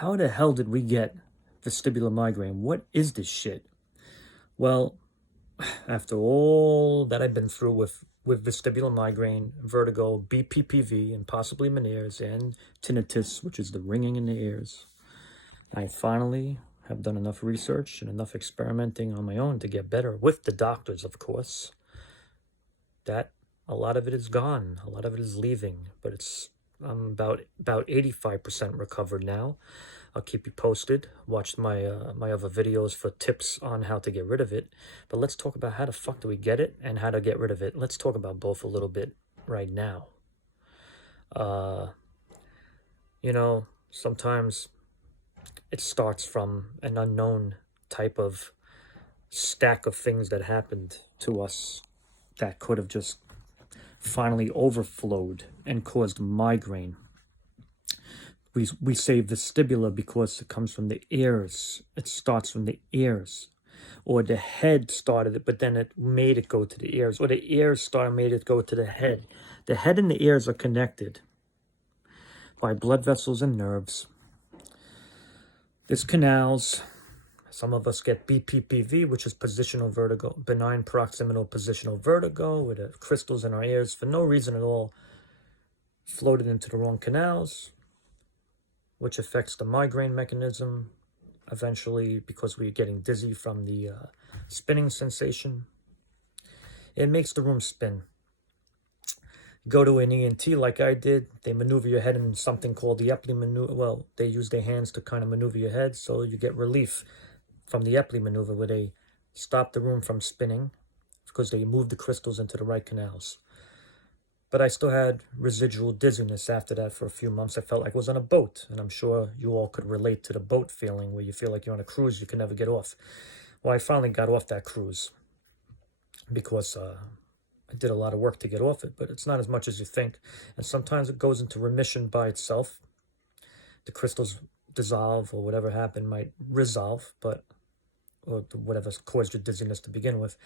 how the hell did we get vestibular migraine? What is this shit? Well, after all that I've been through with vestibular migraine, vertigo, BPPV, and possibly Meniere's, and tinnitus, which is the ringing in the ears, I finally have done enough research and enough experimenting on my own to get better, with the doctors, of course, that a lot of it is gone. A lot of it is leaving, but I'm about 85% recovered now. I'll keep you posted. Watch my other videos for tips on how to get rid of it. But let's talk about how the fuck do we get it and how to get rid of it. Let's talk about both a little bit right now. Sometimes it starts from an unknown type of stack of things that happened to us that could have just finally overflowed and caused migraine. We say vestibular because it comes from the ears. It starts from the ears. Or the head started it, but then it made it go to the ears. Or the ears made it go to the head. The head and the ears are connected by blood vessels and nerves. There's canals. Some of us get BPPV, which is positional vertigo, benign proximal positional vertigo, with the crystals in our ears for no reason at all floated into the wrong canals, which affects the migraine mechanism eventually because we're getting dizzy from the spinning sensation. It makes the room spin. Go to an ENT like I did, they maneuver your head in something called the Epley maneuver. Well, they use their hands to kind of maneuver your head, so you get relief from the Epley maneuver, where they stop the room from spinning because they move the crystals into the right canals. But I still had residual dizziness after that for a few months. I felt like I was on a boat, and I'm sure you all could relate to the boat feeling where you feel like you're on a cruise, you can never get off. Well, I finally got off that cruise because I did a lot of work to get off it, but it's not as much as you think. And sometimes it goes into remission by itself. The crystals dissolve, or whatever happened might resolve, or whatever caused your dizziness to begin with.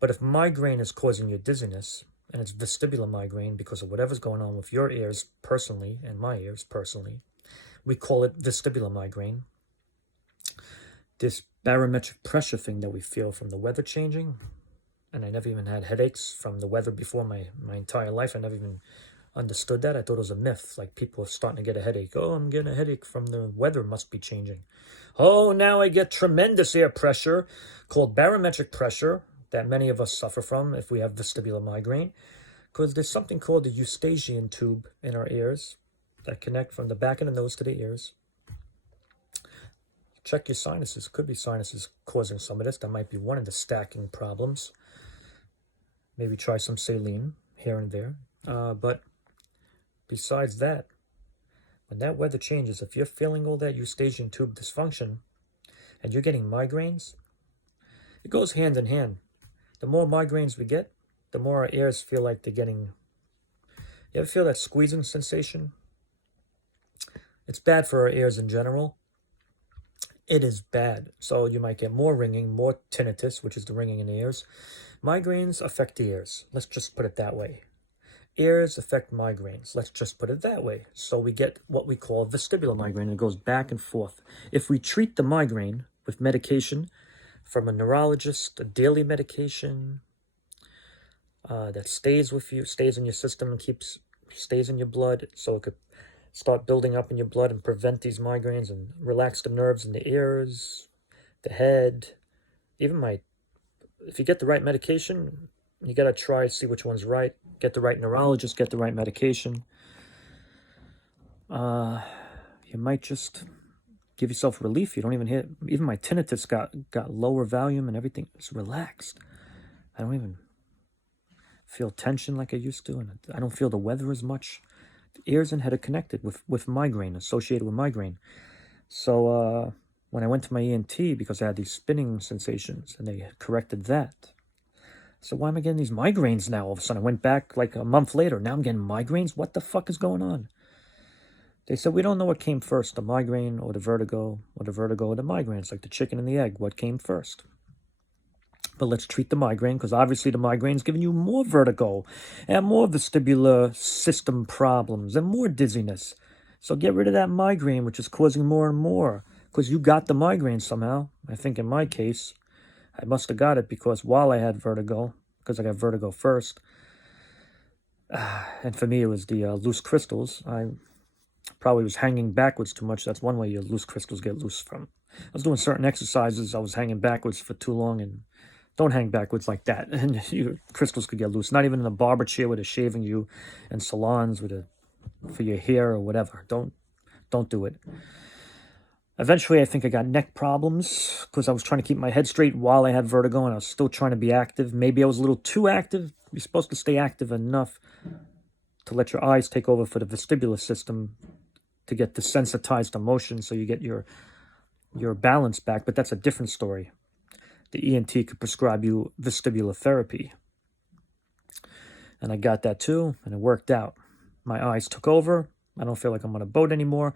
But if migraine is causing your dizziness, and it's vestibular migraine because of whatever's going on with your ears personally and my ears personally, we call it vestibular migraine. This barometric pressure thing that we feel from the weather changing, and I never even had headaches from the weather before my entire life. I never even understood that. I thought it was a myth, like people are starting to get a headache. Oh, I'm getting a headache from the weather, must be changing. Oh, now I get tremendous air pressure called barometric pressure that many of us suffer from if we have vestibular migraine, because there's something called the eustachian tube in our ears that connect from the back of the nose to the ears. Check your sinuses. Could be sinuses causing some of this. That might be one of the stacking problems. Maybe try some saline here and there. But besides that, when that weather changes, if you're feeling all that eustachian tube dysfunction and you're getting migraines, it goes hand in hand. The more migraines we get, the more our ears feel like they're getting... You ever feel that squeezing sensation? It's bad for our ears in general. It is bad. So you might get more ringing, more tinnitus, which is the ringing in the ears. Migraines affect the ears. Let's just put it that way. Ears affect migraines. Let's just put it that way. So we get what we call vestibular migraine. It goes back and forth. If we treat the migraine with medication from a neurologist, a daily medication that stays with you, stays in your system and stays in your blood, so it could start building up in your blood and prevent these migraines and relax the nerves in the ears, the head. If you get the right medication, you got to try, see which one's right. Get the right neurologist, get the right medication. You might just give yourself relief. You don't even hear... Even my tinnitus got lower volume and everything. It's relaxed. I don't even feel tension like I used to, and I don't feel the weather as much. The ears and head are connected with migraine, associated with migraine. So when I went to my ENT, because I had these spinning sensations, and they corrected that. So why am I getting these migraines now? All of a sudden, I went back like a month later. Now I'm getting migraines? What the fuck is going on? They said, we don't know what came first, the migraine or the vertigo, or the migraine. It's like the chicken and the egg. What came first? But let's treat the migraine, because obviously the migraine is giving you more vertigo and more vestibular system problems and more dizziness. So get rid of that migraine, which is causing more and more, because you got the migraine somehow. I think in my case, I must have got it because while I had vertigo, because I got vertigo first, and for me it was the loose crystals. I probably was hanging backwards too much. That's one way your loose crystals get loose from. I was doing certain exercises. I was hanging backwards for too long, and don't hang backwards like that. And your crystals could get loose. Not even in a barber chair where they're shaving you, and salons for your hair or whatever. Don't do it. Eventually, I think I got neck problems because I was trying to keep my head straight while I had vertigo, and I was still trying to be active. Maybe I was a little too active. You're supposed to stay active enough to let your eyes take over for the vestibular system to get desensitized to motion so you get your balance back, but that's a different story. The ENT could prescribe you vestibular therapy. And I got that too, and it worked out. My eyes took over. I don't feel like I'm on a boat anymore.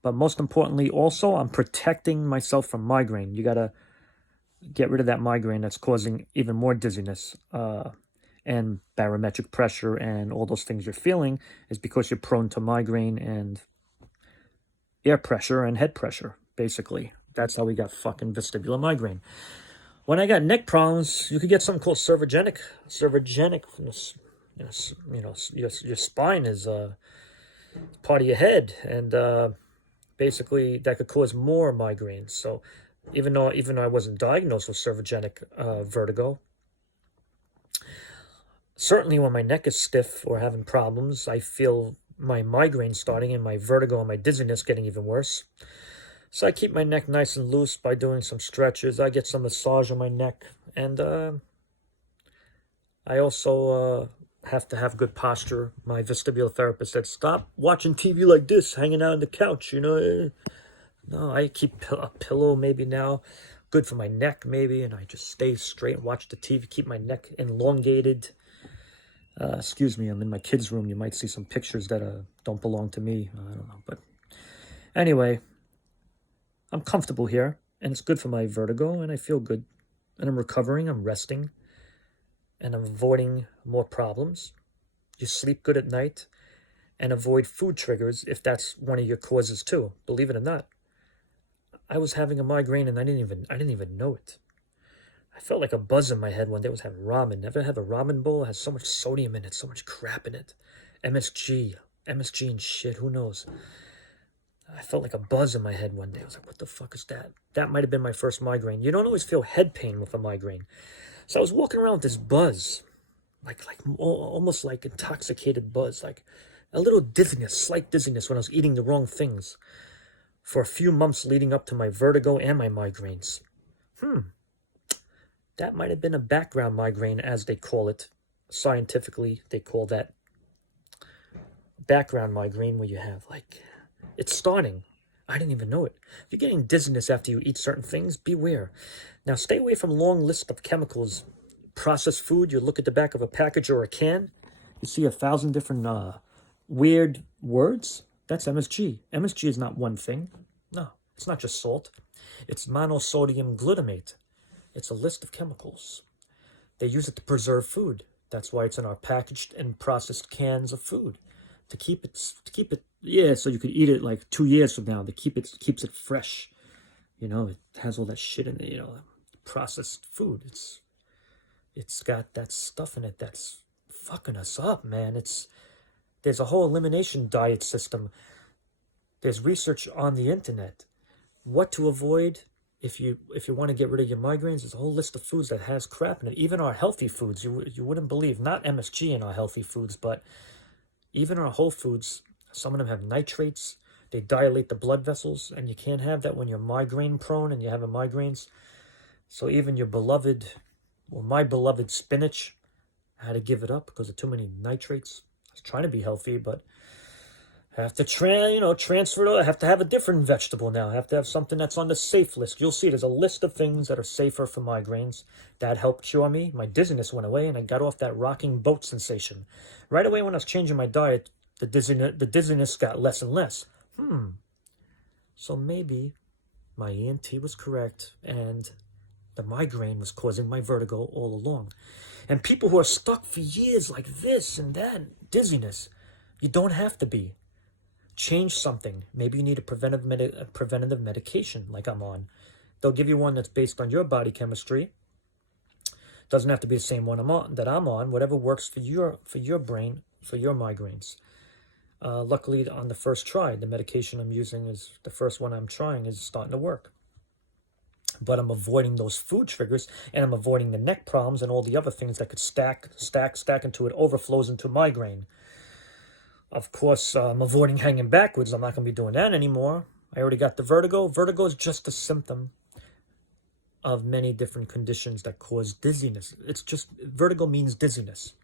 But most importantly, also, I'm protecting myself from migraine. You got to get rid of that migraine that's causing even more dizziness and barometric pressure, and all those things you're feeling is because you're prone to migraine and air pressure and head pressure, basically. That's how we got fucking vestibular migraine. When I got neck problems, you could get something called cervigenic. Cervigenic, your spine is part of your head, and basically that could cause more migraines. So even though I wasn't diagnosed with cervigenic vertigo, certainly when my neck is stiff or having problems, I feel my migraine starting and my vertigo and my dizziness getting even worse. So I keep my neck nice and loose by doing some stretches. I get some massage on my neck, and I also have to have good posture. My vestibular therapist said, stop watching TV like this, hanging out on the couch, No, I keep a pillow maybe now, good for my neck maybe, and I just stay straight and watch the TV, keep my neck elongated. Excuse me, I'm in my kids' room. You might see some pictures that don't belong to me. I don't know, but anyway, I'm comfortable here, and it's good for my vertigo, and I feel good, and I'm recovering, I'm resting, and I'm avoiding more problems. You sleep good at night, and avoid food triggers if that's one of your causes too. Believe it or not, I was having a migraine, and I didn't even know it. I felt like a buzz in my head one day. I was having ramen. Never have a ramen bowl? It has so much sodium in it, so much crap in it. MSG and shit, who knows? I felt like a buzz in my head one day. I was like, what the fuck is that? That might have been my first migraine. You don't always feel head pain with a migraine. So I was walking around with this buzz, like almost like intoxicated buzz, like a little dizziness, slight dizziness when I was eating the wrong things for a few months leading up to my vertigo and my migraines. That might have been a background migraine, as they call it. Scientifically, they call that background migraine, where you have it's starting. I didn't even know it. If you're getting dizziness after you eat certain things, beware. Now, stay away from long list of chemicals. Processed food, you look at the back of a package or a can, you see 1,000 different weird words. That's MSG. MSG is not one thing. No, it's not just salt. It's monosodium glutamate. It's a list of chemicals. They use it to preserve food. That's why it's in our packaged and processed cans of food. To keep it, so you could eat it like 2 years from now. Keeps it fresh. It has all that shit in it, processed food. It's got that stuff in it that's fucking us up, man. There's a whole elimination diet system. There's research on the internet. What to avoid if you want to get rid of your migraines. There's a whole list of foods that has crap in it. Even our healthy foods, you wouldn't believe. Not MSG in our healthy foods, but even our whole foods, some of them have nitrates. They dilate the blood vessels, and you can't have that when you're migraine prone and you're having migraines. So even my beloved spinach, I had to give it up because of too many nitrates. I was trying to be healthy, but I have to transfer it. I have to have a different vegetable now. I have to have something that's on the safe list. You'll see there's a list of things that are safer for migraines. That helped cure me. My dizziness went away, and I got off that rocking boat sensation. Right away when I was changing my diet, the dizziness got less and less. So maybe my ENT was correct, and the migraine was causing my vertigo all along. And people who are stuck for years like this and that, dizziness, you don't have to be. Change something. Maybe you need a preventative medication like I'm on. They'll give you one that's based on your body chemistry. Doesn't have to be the same one that I'm on. Whatever works for your brain, for your migraines. Luckily, on the first try, the medication I'm using is the first one I'm trying is starting to work. But I'm avoiding those food triggers, and I'm avoiding the neck problems and all the other things that could stack until it overflows into migraine. Of course, I'm avoiding hanging backwards. I'm not going to be doing that anymore. I already got the vertigo. Vertigo is just a symptom of many different conditions that cause dizziness. It's just, vertigo means dizziness.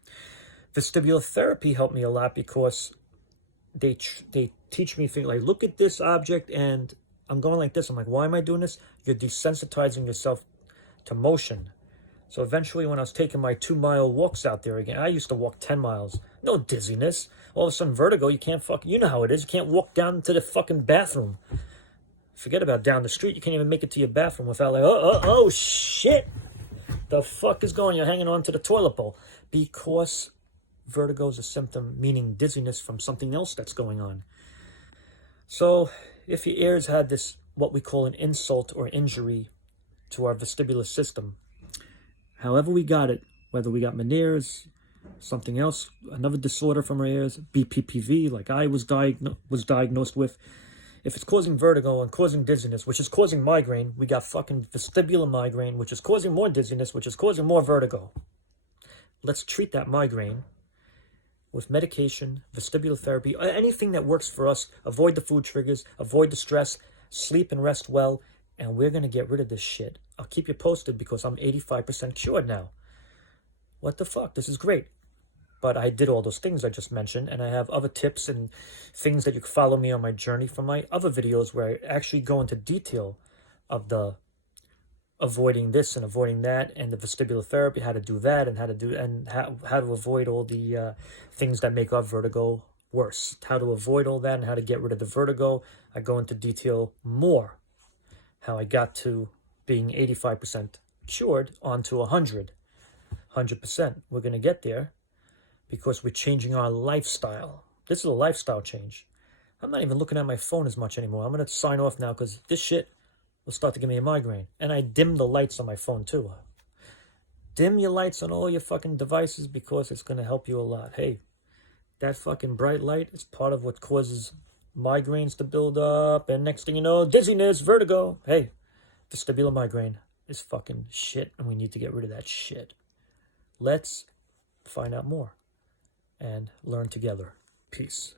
Vestibular therapy helped me a lot because they teach me things like, look at this object, and I'm going like this. I'm like, why am I doing this? You're desensitizing yourself to motion. So eventually, when I was taking my 2-mile walks out there again, I used to walk 10 miles. No dizziness. All of a sudden, vertigo, you can't you know how it is. You can't walk down to the fucking bathroom. Forget about down the street. You can't even make it to your bathroom without like, oh, shit. The fuck is going? You're hanging on to the toilet bowl. Because vertigo is a symptom, meaning dizziness from something else that's going on. So if your ears had this, what we call an insult or injury to our vestibular system, however we got it, whether we got Meniere's, something else, another disorder from our ears, BPPV, like I was diagnosed with, if it's causing vertigo and causing dizziness, which is causing migraine, we got fucking vestibular migraine, which is causing more dizziness, which is causing more vertigo. Let's treat that migraine with medication, vestibular therapy, anything that works for us. Avoid the food triggers, avoid the stress, sleep and rest well, and we're going to get rid of this shit. I'll keep you posted because I'm 85% cured now. What the fuck? This is great. But I did all those things I just mentioned, and I have other tips and things that you can follow me on my journey from my other videos where I actually go into detail of the avoiding this and avoiding that, and the vestibular therapy, how to do that, and how to avoid all the things that make our vertigo worse. How to avoid all that and how to get rid of the vertigo. I go into detail more how I got to being 85% cured onto 100%. We're going to get there because we're changing our lifestyle. This is a lifestyle change. I'm not even looking at my phone as much anymore. I'm going to sign off now because this shit will start to give me a migraine. And I dim the lights on my phone too. Dim your lights on all your fucking devices because it's going to help you a lot. Hey, that fucking bright light is part of what causes migraines to build up. And next thing you know, dizziness, vertigo. Hey, vestibular migraine is fucking shit. And we need to get rid of that shit. Let's find out more and learn together. Peace.